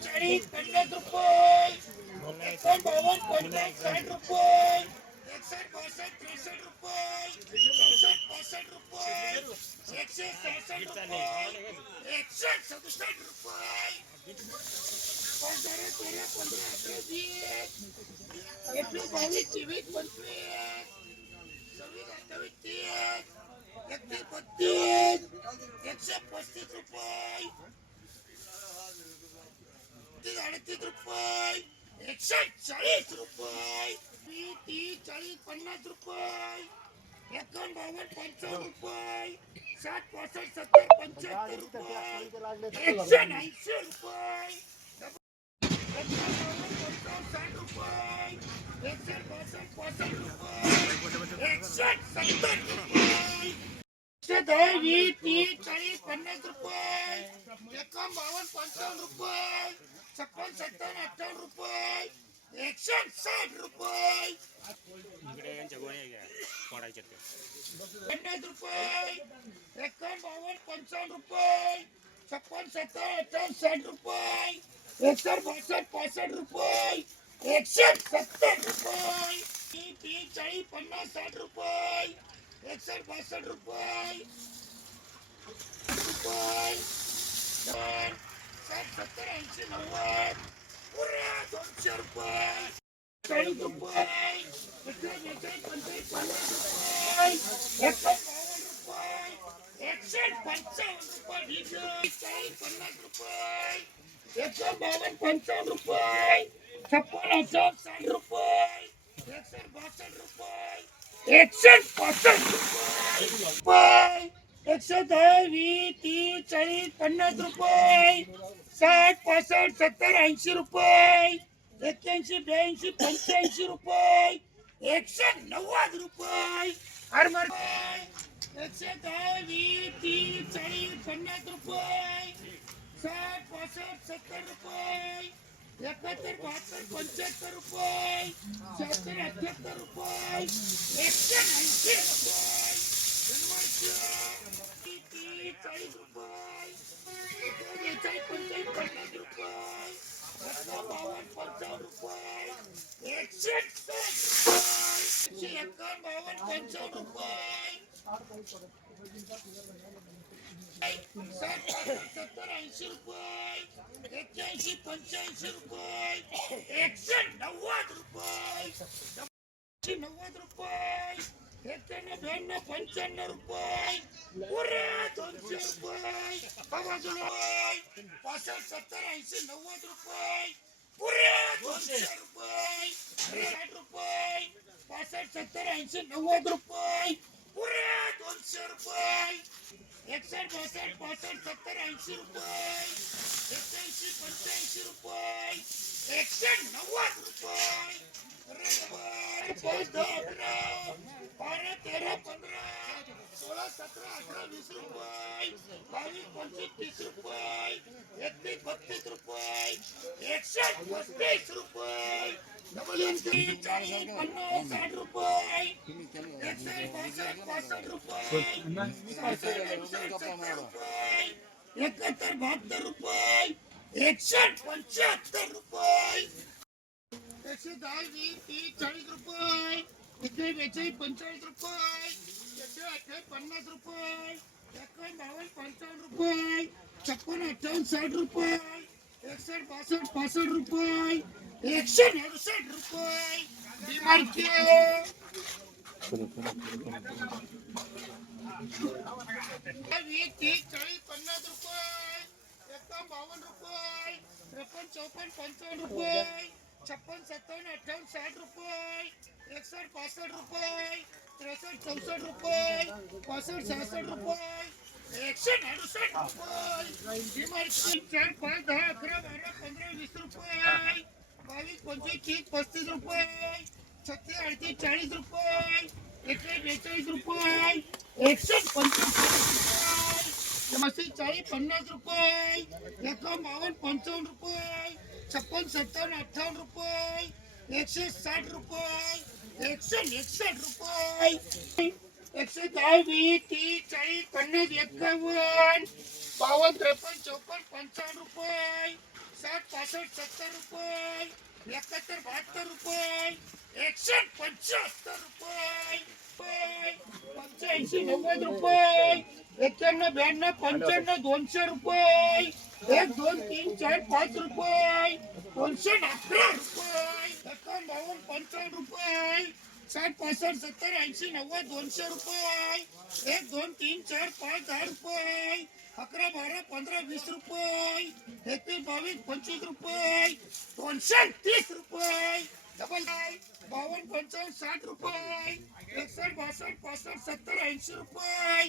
चाळीस पन्नास रुपये एकावन्न बावन्न पन्नास साठ रुपये एकसष्ट बासष्ट त्रेसष्ट रुपये चौसष्ट पासष्ट रुपये एकशे सहासष्ट रुपये एकसष्ट सदुसष्ट रुपये पंधरा तेरा पंधरा अठरा वीस एकवीस बावीस चोवीस पंचवीस सव्वीस अठ्ठावीस तीस एकतीस बत्तीस एकशे पस्तीस रुपये तीस अडतीस रुपये एकशे चाळीस रुपये तीस चाळीस पन्नास रुपये, एकावन्न बावन्न पंचावन्न रुपये, साठ पासष्ट सत्तर पंच्याहत्तर रुपये एकशे ऐंशी रुपये एकशे बासष्ट पासष्ट रुपये एकशे सत्तर रुपये वीस तीस चाळीस पन्नास रुपये, एकावन्न बावन्न पंचावन्न रुपये छप्पन सत्तावन्न अठ्ठावन्न रुपये एकशे साठ रुपये इकडे यांच्या गोण्या घ्या फोडायच्या त्या. पन्नास रुपये एकावन्न बावन्न पंचावन्न रुपये छप्पन सत्तावन्न अठ्ठावन्न साठ रुपये एकसष्ट बासष्ट पासष्ट रुपये एकशे सत्तर रुपये तीस चाळीस पन्नास साठ रुपये एकसष्ट बासष्ट रुपये रुपये Confidence in the wind. Wrath of your boys. Take the boys. The good you take when they find the boys. It's a Action! Punch out the boy! He's going to say, Punch the boy! It's a moment, punch out the boy! Support us outside the boy! Action, punch out the boy! Action, punch out the boy! Boy! Action, die, we, तीस चाळीस पन्नास रुपये. साठ पासष्ट सत्तर ऐंशी रुपये. एक्क्याऐंशी ब्याऐंशी पंच्याऐंशी रुपये. एकशे नव्वद रुपये. हरमर एकशे दहा वीस तीस चाळीस पन्नास रुपये. साठ पासष्ट सत्तर रुपये. एकाहत्तर बहात्तर पंच्याहत्तर रुपये. शहात्तर अठ्याहत्तर रुपये. एकशे ऐंशी रुपये. चाळीस रुपये बेचाळीस पंचाळीस पन्नास रुपये एकशे पंचावन्न रुपये एकशे एकशे एकावन्न बावन्न पंचावन्न रुपये सत्तर ऐंशी रुपये एक्क्याऐंशी पंच्याऐंशी रुपये एकशे नव्वद रुपये नव्वद रुपये एक्क्याण्णव ब्याण्णव पंच्याण्णव रुपये पुरे दोनशे रुपये बाजूला पासष्ट सत्तर ऐंशी नव्वद रुपये पुरे दोनशे रुपये साठ रुपये पासष्ट सत्तर ऐंशी नव्वद रुपये पुरे दोनशे रुपये एकसष्ट बासष्ट पासष्ट सत्तर ऐंशी रुपये एक्क्याऐंशी पंच्याऐंशी रुपये एकशे नव्वद रुपये रुपये पाच दहा अकरा बारा तेरा पंधरा सोळा सतरा अठरा वीस रुपये बावीस पंचवीस तीस रुपये एकतीस बत्तीस रुपये एकशे पस्तीस रुपये डबल एनटी पन्नास साठ रुपये एकशे बासष्ट पासष्ट रुपये एकाहत्तर बहात्तर रुपये एकसष्ट पंच्याहत्तर रुपये एकशे दहा वीस, तीस, चाळीस रुपये. एकशे बेचाळीस पंचेचाळीस रुपये. एकशे अठ्ठावीस, पन्नास रुपये. एकावन्न बावन्न, पंचावन्न रुपये. छप्पन, अठ्ठावन्न, साठ रुपये. एकसष्ट बासष्ट पासष्ट रुपये. एकशे अडुसष्ट रुपये. वीस, तीस, चाळीस, पन्नास रुपये. छप्पन सत्तावन्न अठ्ठावन्न साठ रुपये. एकसष्ट पासष्ट रुपये. त्रेसष्ट चौसष्ट रुपये. पासष्ट सहासष्ट रुपये. एकशे अडुसष्ट रुपये. चार पाच दहा अकरा बारा पंधरा वीस रुपये. बावीस पंचवीस तीस पस्तीस रुपये. छत्तीस अडतीस चाळीस रुपये. एकशे बेचाळीस रुपये. एकशे पंचवीस रुपये. चाळीस पन्नास रुपये. एका बावन्न पंचावन्न रुपये. छप्पन सत्तावन्न अठ्ठावन्न रुपये एकशे साठ रुपये एकशे एकसष्ट रुपये. एकशे दहा वीस तीस चाळीस पन्नास एकावन्न बावन्न त्रेपन्न चौपन्न पंचावन्न रुपये. साठ पासष्ट सत्तर रुपये. एकाहत्तर बहात्तर रुपये. एकशे पंच्याहत्तर रुपये. रुपये, पंच्याऐंशी नव्वद रुपये. एक्क्याण्णव ब्याण्णव पंच्याण्णव दोनशे रुपये. एक दोन तीन चार पाच रुपये. दोनशे अकरा रुपये. एकावन्न बावन्न पंचावन्न रुपये. साठ पासष्ट सत्तर ऐंशी नव्वद दोनशे रुपये. एक दोन तीन चार पाच दहा रुपये. अकरा बारा पंधरा वीस रुपये. एकवीस बावीस पंचवीस रुपये. दोनशे तीस रुपये. डबल बावन्न पंचावन्न साठ रुपये. एकसष्ट बासष्ट पासष्ट सत्तर ऐंशी रुपये.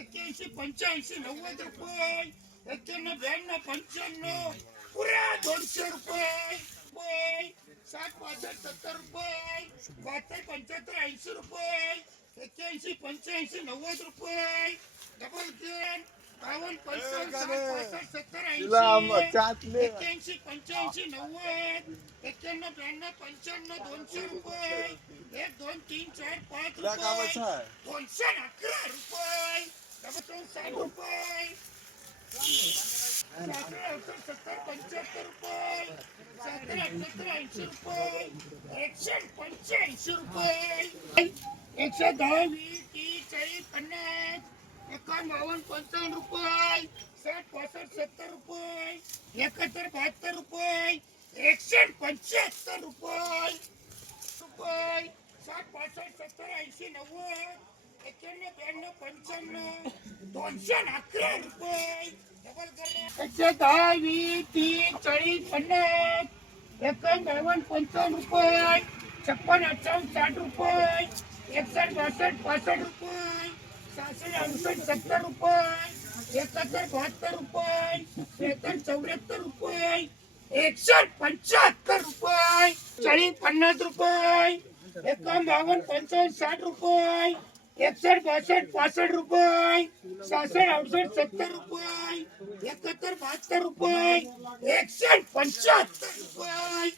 एक्क्याऐंशी पंच्याऐंशी नव्वद रुपये. एक्क्याण्णव ब्याण्णव पंच्याण्णव पुरा दोनशे रुपये. साठ पासष्ट सत्तर रुपये. बहात्तर पंच्याहत्तर ऐंशी रुपये. एक्क्याऐंशी पंच्याऐंशी नव्वद रुपये. डबल टेन बावन्न पंचावन्न पासष्ट सत्तर ऐंशी. एक्क्याऐंशी पंच्याऐंशी नव्वद. एक्क्याण्णव ब्याण्णव पंच्याण्णव दोनशे रुपये. एक दोन तीन चार पाच रुपये. दोनशे अकरा रुपये डबल दोन साठ रुपये सहाशे अडुसष्ट सत्तर पंच्याहत्तर रुपये सत्तर अठ्याहत्तर ऐंशी रुपये एकशे पंच्याऐंशी रुपये एकशे दहा वीस तीस चाळीस पन्नास एकावन्न बावन्न पंचावन्न रुपये साठ पासष्ट सत्तर रुपये एकाहत्तर बहात्तर रुपये एकशे पंच्याहत्तर रुपये रुपये साठ पासष्ट सत्तर ऐंशी नव्वद एक्क्याण्णव ब्याण्णव पंच्याण्णव दोनशे अकरा रुपये डबल करणे एकशे दहा वीस तीस चाळीस पन्नास. एकावन्न बावन्न पंचावन्न रुपये छप्पन अठ्ठावन्न साठ रुपये एकसष्ट बासष्ट पासष्ट रुपये सहासष्ट अडुसष्ट सत्तर रुपये एकाहत्तर बहात्तर रुपये त्रेहत्तर चौऱ्याहत्तर रुपये एकसठ पंच्याहत्तर रुपये चाळीस पन्नास रुपये एकावन्न बावन्न पंचावन्न साठ रुपये एकसष्ट बासष्ट पासष्ट रुपये सहासष्ट अडुसष्ट सत्तर रुपये एकाहत्तर बहात्तर रुपये एकसठ पंच्याहत्तर रुपये.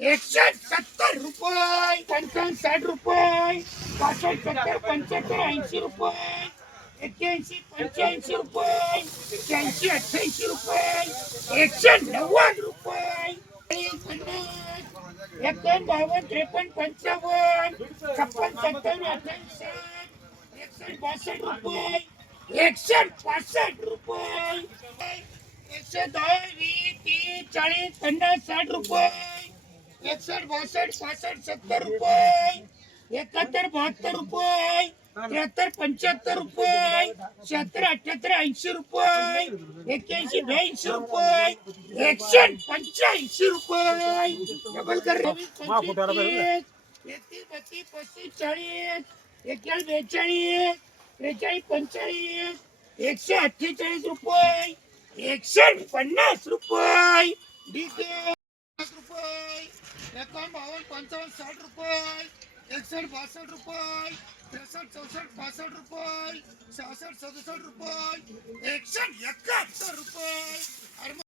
एकशे सत्तर रुपये, पंचावन्न साठ रुपये पासष्ट सत्तर, पंच्याहत्तर, ऐंशी रुपये, एक्क्याऐंशी, पंच्याऐंशी रुपये एक्क्याऐंशी अठ्ठ्याऐंशी रुपये, एकशे नव्वद रुपये पन्नास बावन्न, त्रेपन्न, पंचावन्न, छप्पन सत्तावन्न एकसष्ट बासष्ट रुपये एकसष्ट पासष्ट रुपये, एकशे दहा, वीस, तीस, चाळीस, पन्नास, साठ रुपये. बासष्ट पासष्ट सत्तर रुपये. एकाहत्तर बहात्तर रुपये. त्र्याहत्तर पंच्याहत्तर रुपये. शहात्तर अठ्याहत्तर ऐंशी रुपये. एक्क्याऐंशी ब्याऐंशी रुपये. एकशे पंच्याऐंशी रुपये. डबल कर बत्तीस पस्तीस चाळीस एक्याळीस बेचाळीस त्रेचाळीस पंचाळीस एकशे अठ्ठेचाळीस रुपये. एकशे पन्नास रुपये. एकावन्न बावन्न पंचावन्न साठ रुपये एकसष्ट बासष्ट रुपये त्रेसष्ट चौसष्ट पासष्ट रुपये सहासष्ट सदुसष्ट रुपये एकसष्ट एकाहत्तर रुपये.